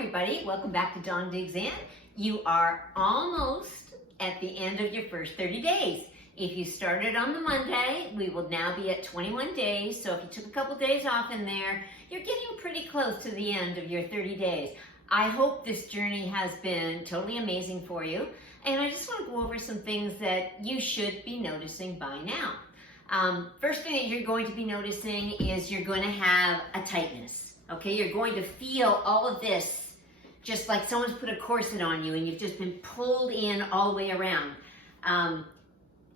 everybody, welcome back to Dawn Digs In. You are almost at the end of your first 30 days. If you started on the Monday, we will now be at 21 days. So if you took a couple days off in there, you're getting pretty close to the end of your 30 days. I hope this journey has been totally amazing for you. And I just want to go over some things that you should be noticing by now. First thing that you're going to be noticing is you're going to have a tightness. Okay, you're going to feel all of this just like someone's put a corset on you and you've just been pulled in all the way around.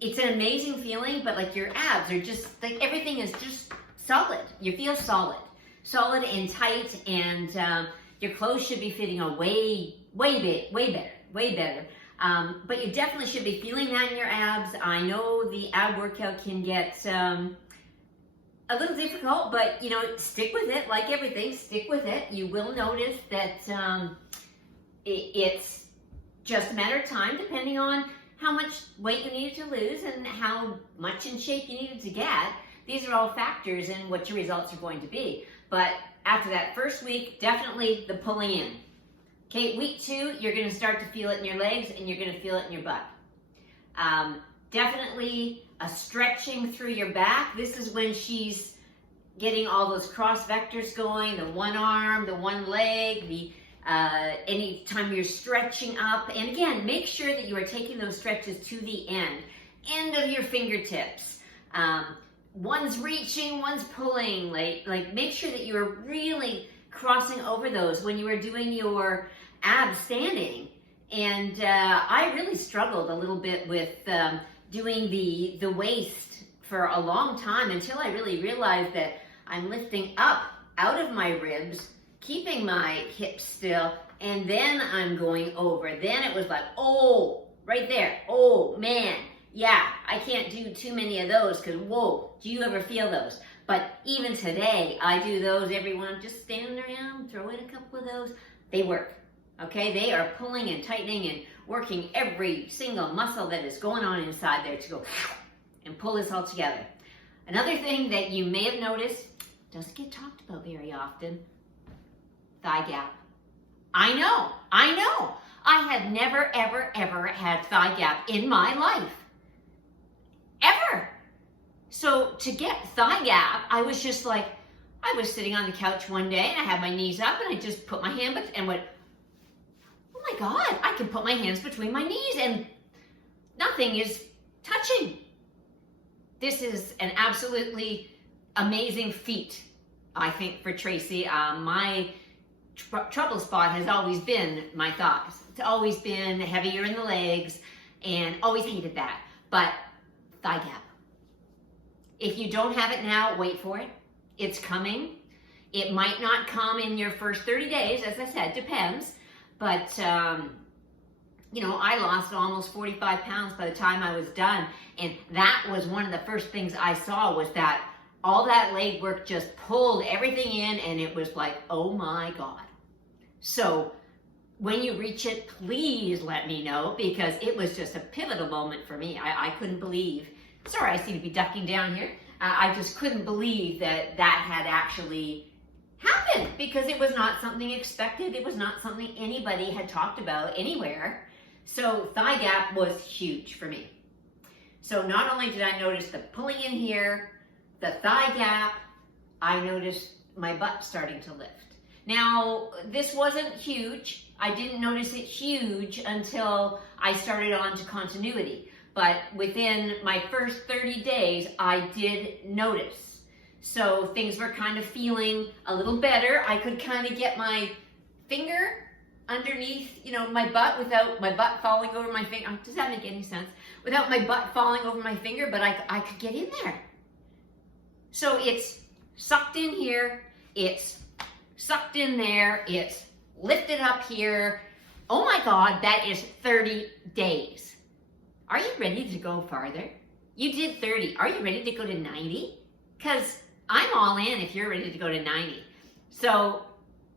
It's an amazing feeling, but like your abs are just, like everything is just solid. You feel solid. Solid and tight, and your clothes should be fitting a way better. But you definitely should be feeling that in your abs. I know the ab workout can get a little difficult, but you know, stick with it. Like everything, stick with it. You will notice that it's just a matter of time, depending on how much weight you needed to lose and how much in shape you needed to get. These are all factors in what your results are going to be. But after that first week, definitely the pulling in. Okay, week 2, you're going to start to feel it in your legs and you're going to feel it in your butt. Definitely a stretching through your back. This is when she's getting all those cross vectors going, the one arm, the one leg, anytime you're stretching up. And again, make sure that you are taking those stretches to the end of your fingertips. One's reaching, one's pulling. Like make sure that you are really crossing over those when you are doing your ab standing. And I really struggled a little bit with doing the waist for a long time until I really realized that I'm lifting up out of my ribs, keeping my hips still, and then I'm going over. Then it was like, oh, right there. Oh, man. Yeah, I can't do too many of those because, whoa, do you ever feel those? But even today, I do those. Everyone just standing around, throw in a couple of those. They work. Okay, they are pulling and tightening and working every single muscle that is going on inside there to go and pull this all together. Another thing that you may have noticed, doesn't get talked about very often, thigh gap. I know. I have never, ever had thigh gap in my life. Ever. So to get thigh gap, I was just like, I was sitting on the couch one day and I had my knees up and I just put my hand and went, oh my God, I can put my hands between my knees and nothing is touching. This is an absolutely amazing feat, I think, for Tracy. My trouble spot has always been my thighs. It's always been heavier in the legs and always hated that. But thigh gap. If you don't have it now, wait for it. It's coming. It might not come in your first 30 days, as I said, depends. But, you know, I lost almost 45 pounds by the time I was done. And that was one of the first things I saw, was that all that leg work just pulled everything in, and it was like, oh my God. So when you reach it, please let me know, because it was just a pivotal moment for me. I couldn't believe, sorry, I seem to be ducking down here. I just couldn't believe that had actually happened, because it was not something expected. It was not something anybody had talked about anywhere. So thigh gap was huge for me. So not only did I notice the pulling in here, the thigh gap, I noticed my butt starting to lift. Now, this wasn't huge. I didn't notice it huge until I started on to continuity. But within my first 30 days, I did notice. So things were kind of feeling a little better. I could kind of get my finger underneath, you know, my butt without my butt falling over my finger. Does that make any sense? Without my butt falling over my finger, but I could get in there. So it's sucked in here. It's sucked in there. It's lifted up here. Oh my God, that is 30 days. Are you ready to go farther? You did 30. Are you ready to go to 90? Because I'm all in if you're ready to go to 90. So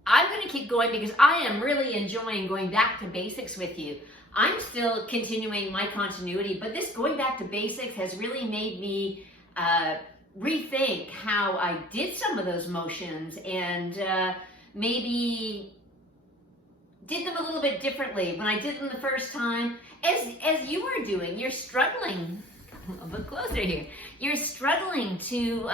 I'm going to keep going because I am really enjoying going back to basics with you. I'm still continuing my continuity, but this going back to basics has really made me rethink how I did some of those motions and maybe did them a little bit differently. When I did them the first time, as you are doing, you're struggling, a little bit closer here, you're struggling to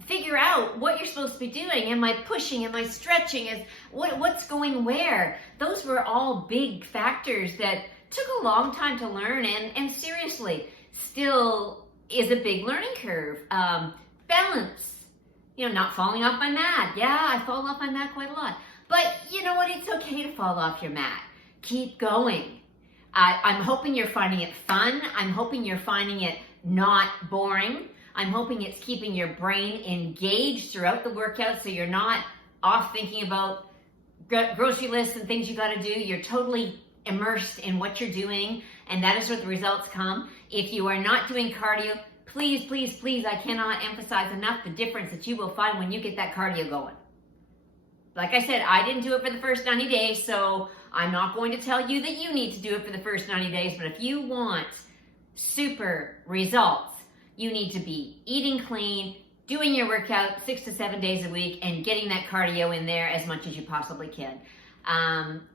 figure out what you're supposed to be doing. Am I pushing? Am I stretching? What's going where? Those were all big factors that took a long time to learn, and seriously, still is a big learning curve. Balance, not falling off my mat. Yeah, I fall off my mat quite a lot. But you know what? It's okay to fall off your mat. Keep going. I'm hoping you're finding it fun. I'm hoping you're finding it not boring. I'm hoping it's keeping your brain engaged throughout the workout so you're not off thinking about grocery lists and things you got to do. You're totally immersed in what you're doing, and that is where the results come. If you are not doing cardio, please, please, please, I cannot emphasize enough the difference that you will find when you get that cardio going. Like I said, I didn't do it for the first 90 days, so I'm not going to tell you that you need to do it for the first 90 days, but if you want super results, you need to be eating clean, doing your workout 6 to 7 days a week, and getting that cardio in there as much as you possibly can.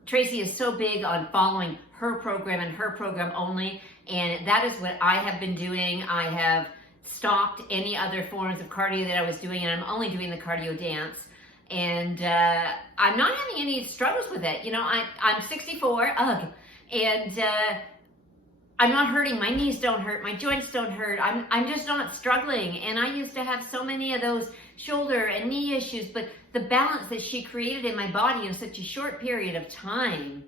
Tracy is so big on following her program and her program only, and that is what I have been doing. I have stopped any other forms of cardio that I was doing, and I'm only doing the cardio dance. And I'm not having any struggles with it. I'm 64, and I'm not hurting. My knees don't hurt. My joints don't hurt. I'm just not struggling. And I used to have so many of those shoulder and knee issues, but the balance that she created in my body in such a short period of time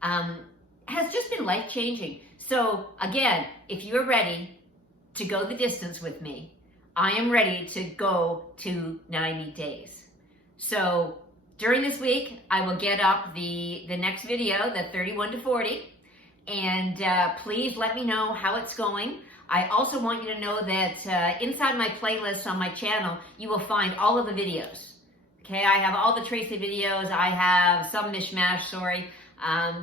has just been life-changing. So again, if you're ready to go the distance with me, I am ready to go to 90 days. So during this week, I will get up the next video, the 31 to 40, and please let me know how it's going. I also want you to know that inside my playlist on my channel, you will find all of the videos. Okay, I have all the Tracy videos. I have some mishmash,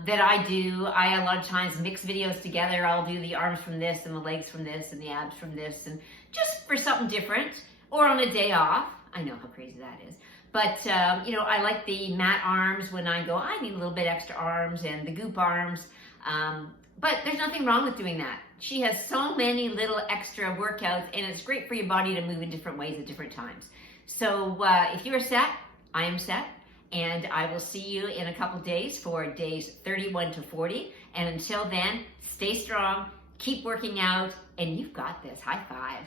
that I do. I a lot of times mix videos together. I'll do the arms from this and the legs from this and the abs from this, and just for something different, or on a day off. I know how crazy that is. But, I like the mat arms when I go, I need a little bit extra arms, and the goop arms. But there's nothing wrong with doing that. She has so many little extra workouts, and it's great for your body to move in different ways at different times. So if you're set, I am set, and I will see you in a couple days for days 31 to 40. And until then, stay strong, keep working out, and you've got this. High five.